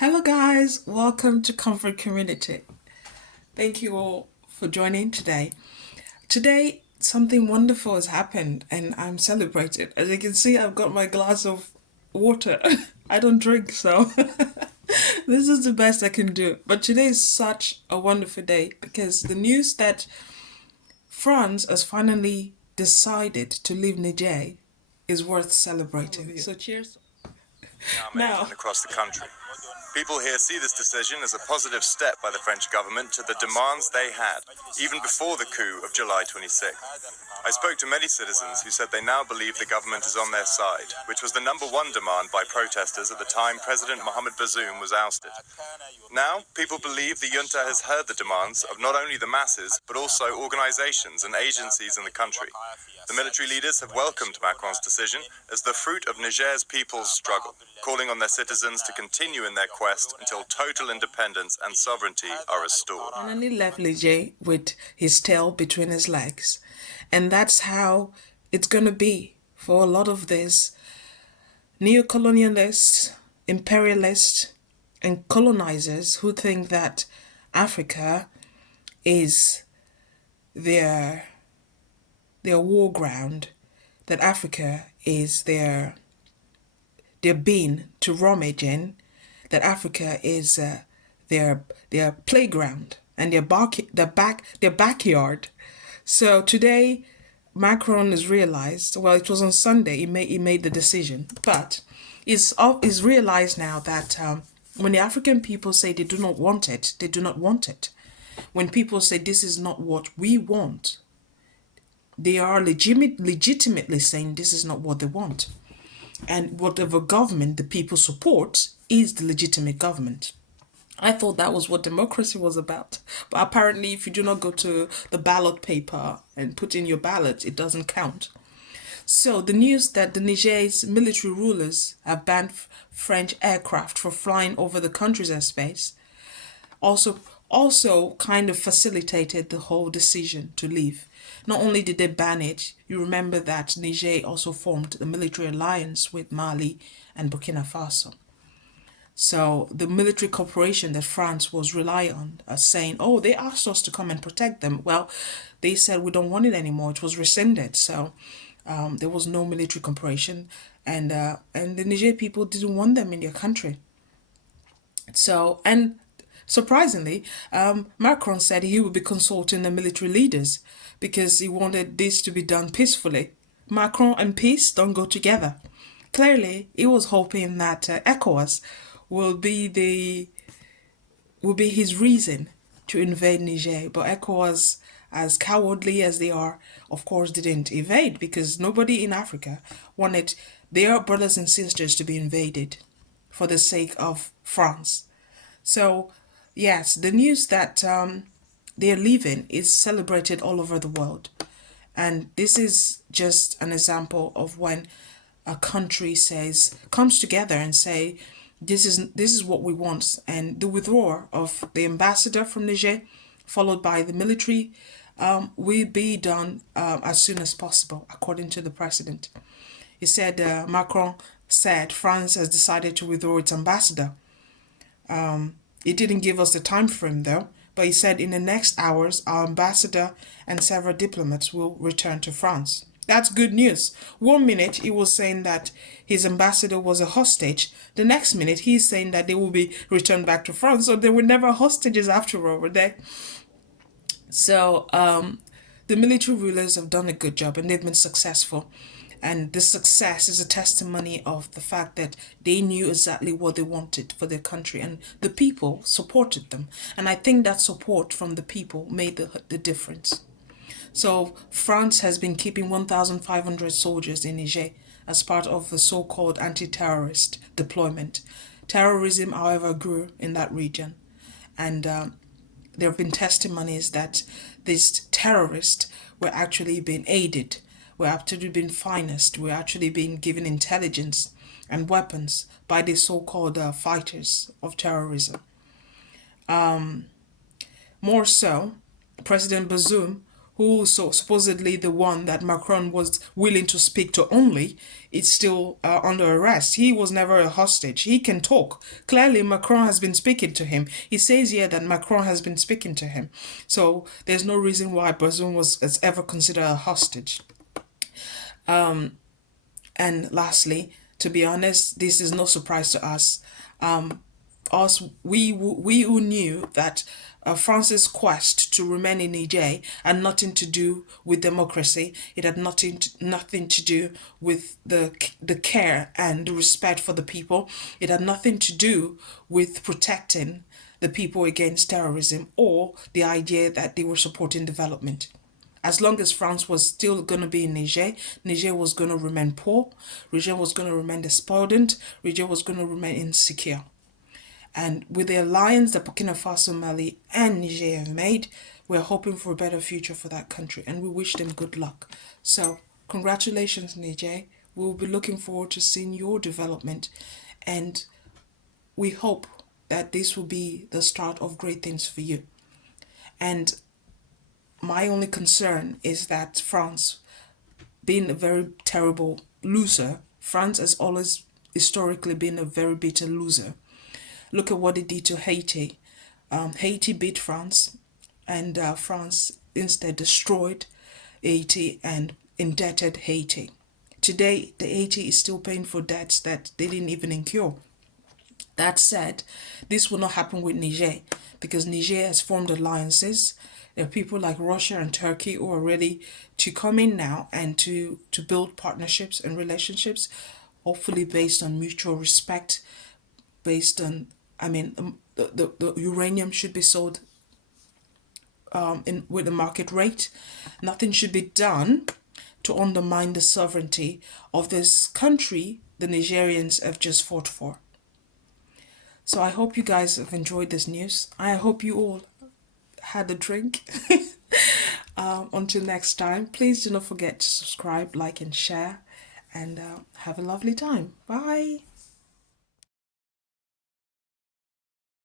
Hello, guys. Welcome to Comfort Community. Thank you all for joining today. Today, something wonderful has happened, and I'm celebrating. As you can see, I've got my glass of water. I don't drink, so this is the best I can do. But today is such a wonderful day because the news that France has finally decided to leave Niger is worth celebrating. So, cheers. Now, and across the country. People here see this decision as a positive step by the French government to the demands they had, even before the coup of July 26. I spoke to many citizens who said they now believe the government is on their side, which was the #1 demand by protesters at the time President Mohamed Bazoum was ousted. Now, people believe the junta has heard the demands of not only the masses, but also organizations and agencies in the country. The military leaders have welcomed Macron's decision as the fruit of Niger's people's struggle, calling on their citizens to continue in their quest until total independence and sovereignty are restored. Finally left Niger with his tail between his legs. And that's how it's going to be for a lot of these neo-colonialists, imperialists, and colonizers who think that Africa is their war ground, that Africa is their bin to rummage in, that Africa is their playground and their backyard. So today, Macron has realized. Well, it was on Sunday. He made the decision, but it's realized now that when the African people say they do not want it, they do not want it. When people say this is not what we want, they are legitimately saying this is not what they want. And whatever government the people support is the legitimate government. I thought that was what democracy was about. But apparently, if you do not go to the ballot paper and put in your ballot, it doesn't count. So the news that the Niger's military rulers have banned French aircraft for flying over the country's airspace also kind of facilitated the whole decision to leave. Not only did they ban it, you remember that Niger also formed a military alliance with Mali and Burkina Faso. So the military cooperation that France was relying on, saying, "Oh, they asked us to come and protect them." Well, they said we don't want it anymore. It was rescinded, so there was no military cooperation, and the Niger people didn't want them in their country. So, and surprisingly, Macron said he would be consulting the military leaders because he wanted this to be done peacefully. Macron and peace don't go together. Clearly, he was hoping that ECOWAS will be his reason to invade Niger. But ECOWAS, as cowardly as they are, of course, didn't invade because nobody in Africa wanted their brothers and sisters to be invaded for the sake of France. So, yes, the news that they're leaving is celebrated all over the world. And this is just an example of when a country comes together and say, this is what we want. And the withdrawal of the ambassador from Niger, followed by the military, will be done as soon as possible, according to the president. He said, Macron said France has decided to withdraw its ambassador. He didn't give us the time frame though, but he said in the next hours, our ambassador and several diplomats will return to France. That's good news. One minute he was saying that his ambassador was a hostage. The next minute he's saying that they will be returned back to France. So they were never hostages after all, were they? So the military rulers have done a good job and they've been successful. And the success is a testimony of the fact that they knew exactly what they wanted for their country and the people supported them. And I think that support from the people made the difference. So France has been keeping 1,500 soldiers in Niger as part of the so-called anti-terrorist deployment. Terrorism, however, grew in that region. And there have been testimonies that these terrorists were actually being aided, were actually being financed, were actually being given intelligence and weapons by the so-called fighters of terrorism. More so, President Bazoum, who so supposedly the one that Macron was willing to speak to only, is still under arrest. He was never a hostage. He can talk. Clearly, Macron has been speaking to him. He says here that Macron has been speaking to him. So there's no reason why Bazoum is ever considered a hostage. And lastly, to be honest, this is no surprise to us. We who knew that France's quest to remain in Niger had nothing to do with democracy. It had nothing to do with the care and the respect for the people. It had nothing to do with protecting the people against terrorism or the idea that they were supporting development. As long as France was still going to be in Niger, Niger was going to remain poor, Niger was going to remain despondent, Niger was going to remain insecure. And with the alliance that Burkina Faso, Mali, and Niger have made, we're hoping for a better future for that country, and we wish them good luck. So, congratulations, Niger. We'll be looking forward to seeing your development, and we hope that this will be the start of great things for you. And my only concern is that France, being a very terrible loser, France has always historically been a very bitter loser. Look at what it did to Haiti. Haiti beat France, and France instead destroyed Haiti and indebted Haiti. Today, the Haiti is still paying for debts that they didn't even incur. That said, this will not happen with Niger because Niger has formed alliances. There are people like Russia and Turkey who are ready to come in now and to build partnerships and relationships, hopefully based on mutual respect, based on, the uranium should be sold in with the market rate. Nothing should be done to undermine the sovereignty of this country the Nigerians have just fought for. So I hope you guys have enjoyed this news. I hope you all had a drink. Until next time, please do not forget to subscribe, like, and share, and have a lovely time. Bye.